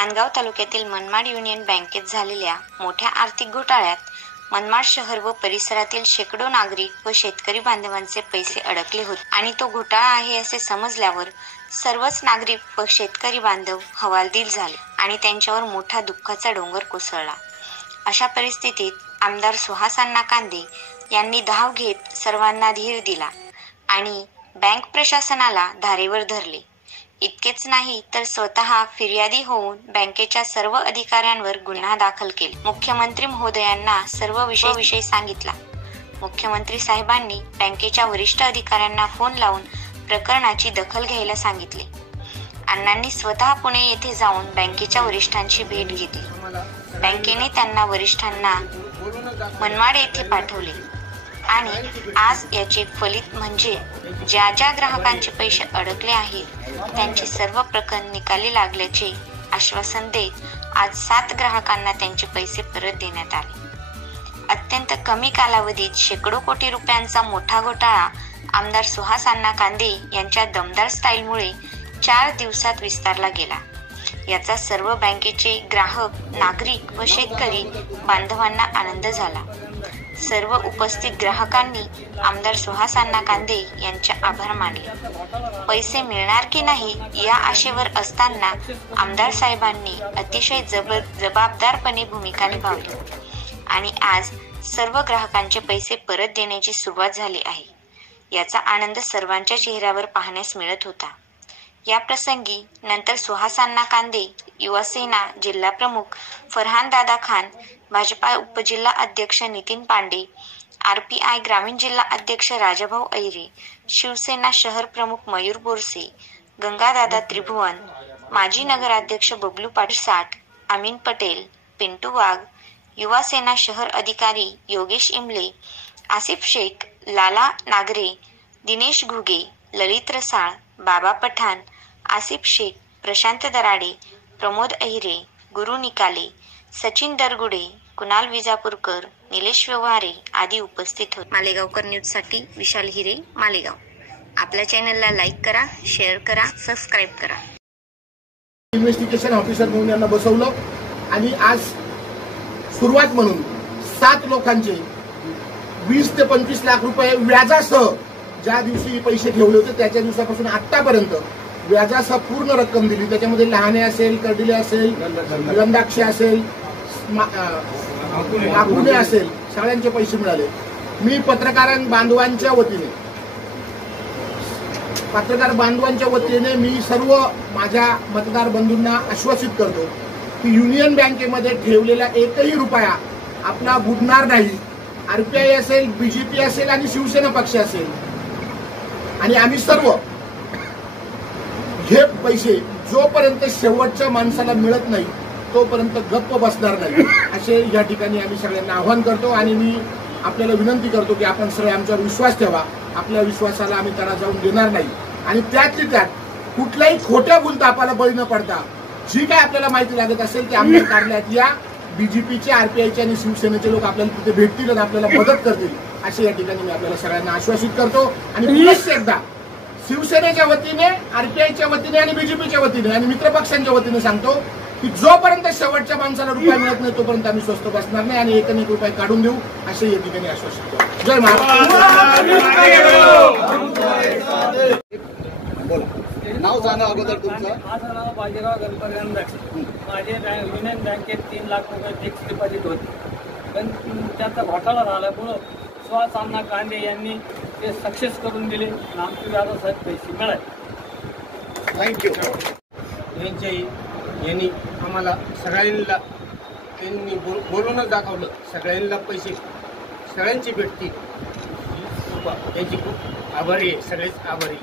नांदगाव तालुक्यातील मनमाड युनियन बँकेत झालेल्या मोठ्या आर्थिक घोटाळ्यात मनमाड शहर व परिसरातील शेकडो नागरिक व शेतकरी बांधवांचे पैसे अडकले होते आणि तो घोटाळा आहे असे समजल्यावर सर्वच नागरिक व शेतकरी बांधव हवालदिल झाले आणि त्यांच्यावर मोठा दुःखाचा डोंगर कोसळला। अशा परिस्थितीत आमदार सुहास अण्णा कांदे यांनी धाव घेत सर्वांना धीर दिला आणि बँक प्रशासनाला धारेवर धरले। इतकेच नाही तर स्वतः फिर्यादी होऊन बँकेच्या सर्व अधिकाऱ्यांवर गुन्हा दाखल केला। मुख्यमंत्री महोदयांना सर्व विषय सांगितला। मुख्यमंत्री साहेबांनी बँकेच्या वरिष्ठ अधिकाऱ्यांना फोन लावून प्रकरणाची दखल घ्यायला सांगितले। अण्णांनी स्वतः पुणे येथे जाऊन बँकेच्या वरिष्ठांची भेट घेतली। बँकेने त्यांना वरिष्ठांना मनमाड येथे पाठवले आणि आज याचे फलित म्हणजे ज्या ज्या ग्राहकांचे पैसे अडकले आहेत त्यांचे सर्व प्रकरण निकाली लागल्याचे आश्वासन देत आज 7 ग्राहकांना त्यांचे पैसे परत देण्यात आले। अत्यंत कमी कालावधीत शेकडो कोटी रुपयांचा मोठा घोटाळा आमदार सुहास अण्णा कांदे यांच्या दमदार स्टाईलमुळे 4 दिवसात विस्तारला गेला। याचा सर्व बँकेचे ग्राहक, नागरिक व शेतकरी बांधवांना आनंद झाला। सर्व उपस्थित ग्राहकांनी आमदार सुहास अण्णा कांदे यांचे आभार मानले। पैसे मिळणार की नाही या आशेवर असताना आमदार साहेबांनी अतिशय जबाबदारपणे भूमिका निभावली आणि आज सर्व ग्राहकांचे पैसे परत देण्याची सुरुवात झाली आहे। याचा आनंद सर्वांच्या चेहऱ्यावर पाहण्यास मिळत होता। या प्रसंगी नंतर सुहास अण्णा कांदे, युवा सेना जिल्हा प्रमुख फरहान दादा खान, भाजपा उपजिल्हा अध्यक्ष नितीन पांडे, RPI ग्रामीण जिल्हा अध्यक्ष राजाभाऊ ऐरे, शिवसेना शहर प्रमुख मयूर बोरसे, गंगादादा त्रिभुवन, माजी नगराध्यक्ष बबलू पाटील साठ, अमीन पटेल, पिंटू वाघ, युवा सेना शहर अधिकारी योगेश इमले, आसिफ शेख, लाला नागरे, दिनेश घुगे, ललित रसाळ, बाबा पठाण, आसिफ शेख, प्रशांत दराडे, प्रमोद अहिरे, गुरु निकाले, सचिन दरगुडे, कुणाल विजापूरकर, निलेश व्यवहारे आदी उपस्थित होते। मालेगावकर न्यूजसाठी विशाल हिरे, मालेगाव। आपल्या चॅनलला लाईक करा, शेअर करा, सबस्क्राईब करा। इन्व्हेस्टिगेशन ऑफिसर म्हणून यांना बसवलं आणि आज सुरुवात म्हणून 7 लोकांचे 20 ते 25 लाख रुपये व्याजासह ज्या दिवशी पैसे ठेवले होते त्याच्या दिवसापासून आतापर्यंत व्याजासह पूर्ण रक्कम दिली। त्याच्यामध्ये लहाने असेल, कर्डिले असेल, गंधाक्षे असेल, माकुने असेल, सगळ्यांचे पैसे मिळाले। मी पत्रकार बांधवांच्या वतीने मी सर्व माझ्या मतदार बंधूंना आश्वासित करतो की युनियन बँकेमध्ये ठेवलेला एकही रुपया आपला बुडणार नाही। RPI असेल, BJP असेल आणि शिवसेना पक्ष असेल आणि आम्ही सर्व हे पैसे जोपर्यंत शेवटच्या माणसाला मिळत नाही तोपर्यंत गप्प बसणार नाही असे या ठिकाणी आम्ही सगळ्यांना आवाहन करतो आणि मी आपल्याला विनंती करतो की आपण सगळे आमच्यावर विश्वास ठेवा। आपल्या विश्वासाला आम्ही त्याला जाऊन देणार नाही आणि त्यातली त्यात कुठल्याही खोट्या भूलथापाला बळी न पडता जी काय आपल्याला माहिती लागत असेल ते आमच्या कार्यालयात या। BJPचे, RPIचे आणि शिवसेनेचे लोक आपल्याला तिथे भेटतील आणि आपल्याला मदत करतील असे या ठिकाणी मी आपल्याला सगळ्यांना आश्वासित करतो। आणि पुन्हा एकदा शिवसेनेच्या वतीने, RPIच्या वतीने आणि BJPच्या वतीने आणि मित्रपक्षांच्या वतीने सांगतो की जोपर्यंत शेवटच्या माणसाला रुपया मिळत नाही तोपर्यंत आम्ही स्वस्त बसणार नाही आणि 1 रुपये काढून देऊ असे या ठिकाणी आश्वासित करतो। जय महाराष्ट्र। नाव सांगा अगोदर तुमचं। माझं नाव बाजीराव गणपती गंधाक्षे। माझे युनियन बँकेत 3 लाख रुपये फिक्स डिपॉझिट होते, पण त्याचा घोटाळा झाल्यामुळं सुहास अण्णा कांदे यांनी ते सक्सेस करून दिले आणि आमचे व्याजासहित पैसे मिळाले। थँक्यू। यांनी आम्हाला सगळ्यांना त्यांनी बोलूनच दाखवलं, सगळ्यांना पैसे सगळ्यांची भेटतील। त्यांची खूप आभारी आहे, सगळेच आभारी।